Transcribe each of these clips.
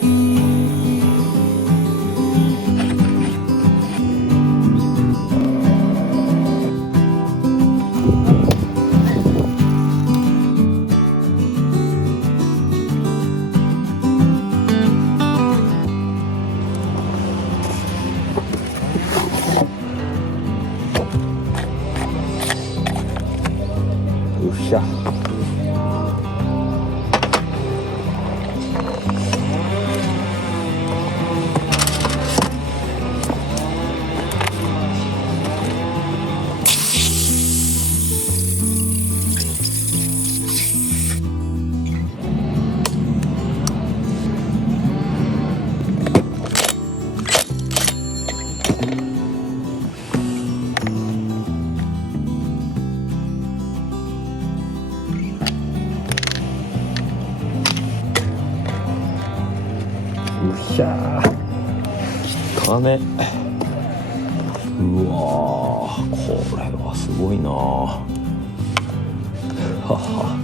よっしゃ。よっしゃー。汚ね。うわー、これはすごいなはは。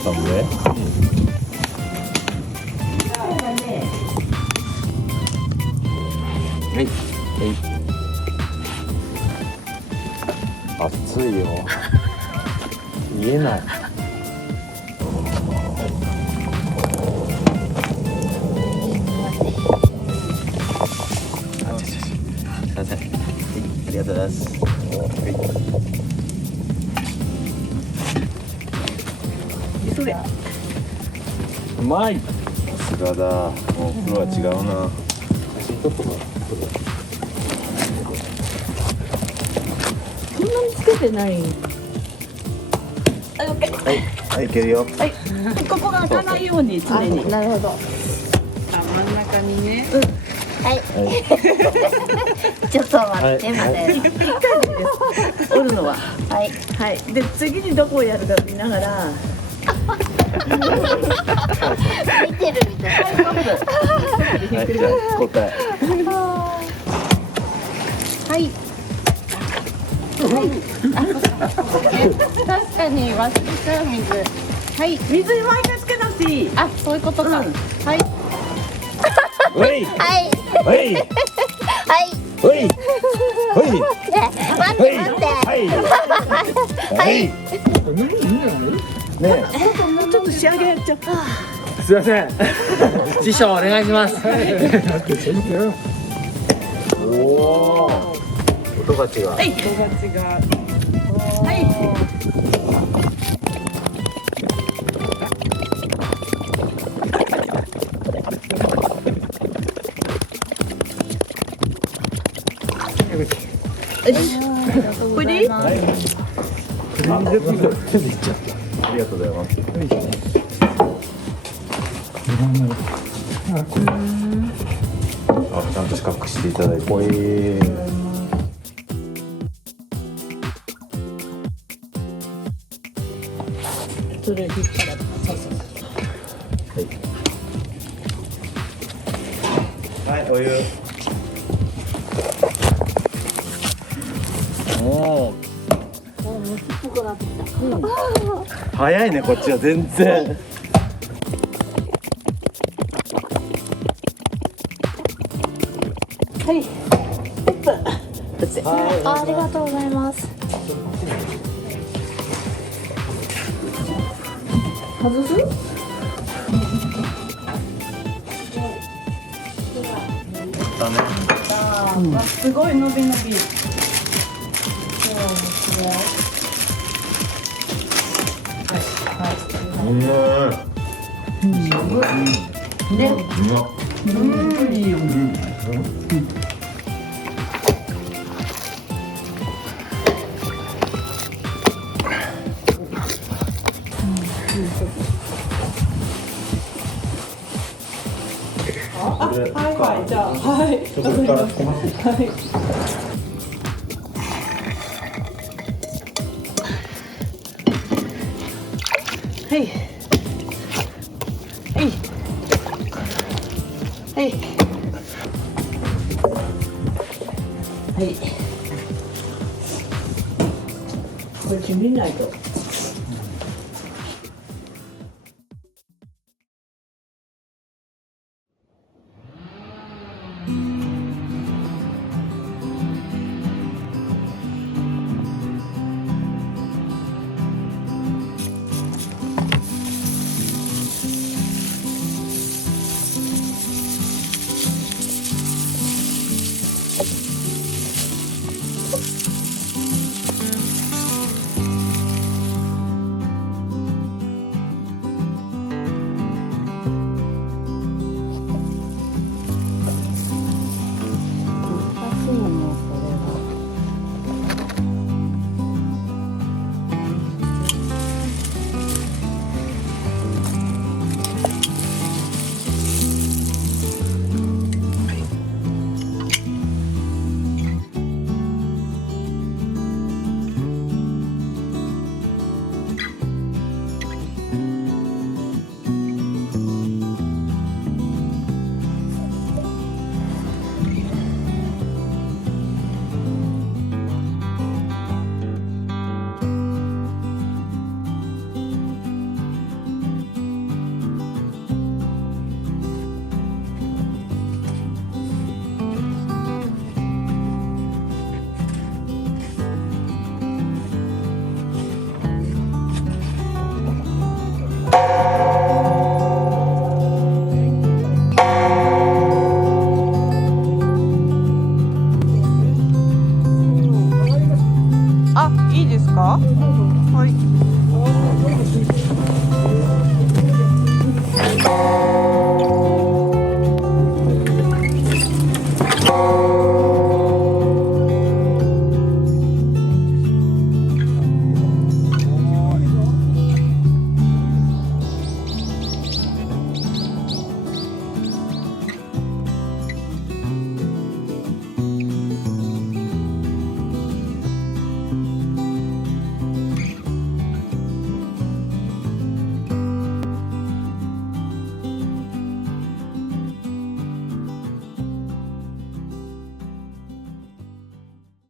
ったので。はい。熱いよ。言えない。すいません。ありがとうございます。急げ。うまい。さすがだ。もうプロは違うな。そんなにつけてない。はい、オッケー。はい、はい、いけるよ。はい、ここが開かないように常に。なるほど。真ん中にね。はい。はい。ちょっと待って、はい待って。一回でいいです。折るのは。はい。はい。で次にどこをやるか見ながら。見てるみたい。はい、じゃあ答え。はい。確かに忘れちゃう水。はい。水に毎回つけなくていい。あ、そういうことか。はい。おい。はい。おい。はい。おい。おい。待って待って。はい。はい。ねもうちょっと仕上げやっちゃう。え、すいません。師匠お願いします。おお。音が違う。はい。人が違う。はい。よし。これでいい？はい。ありがとうございます。あ、ちゃんと四角くしていただいて。それ引っ張ら。はい、お湯。おお。早いね、こっちは全然。はい。1分。ありがとうございます。外す？だね。すごい伸び伸び。いいよね。はいはい、じゃあ、はい。ちょっとこれからこます。はい。はい。はい。はい。はい。これ決めないと。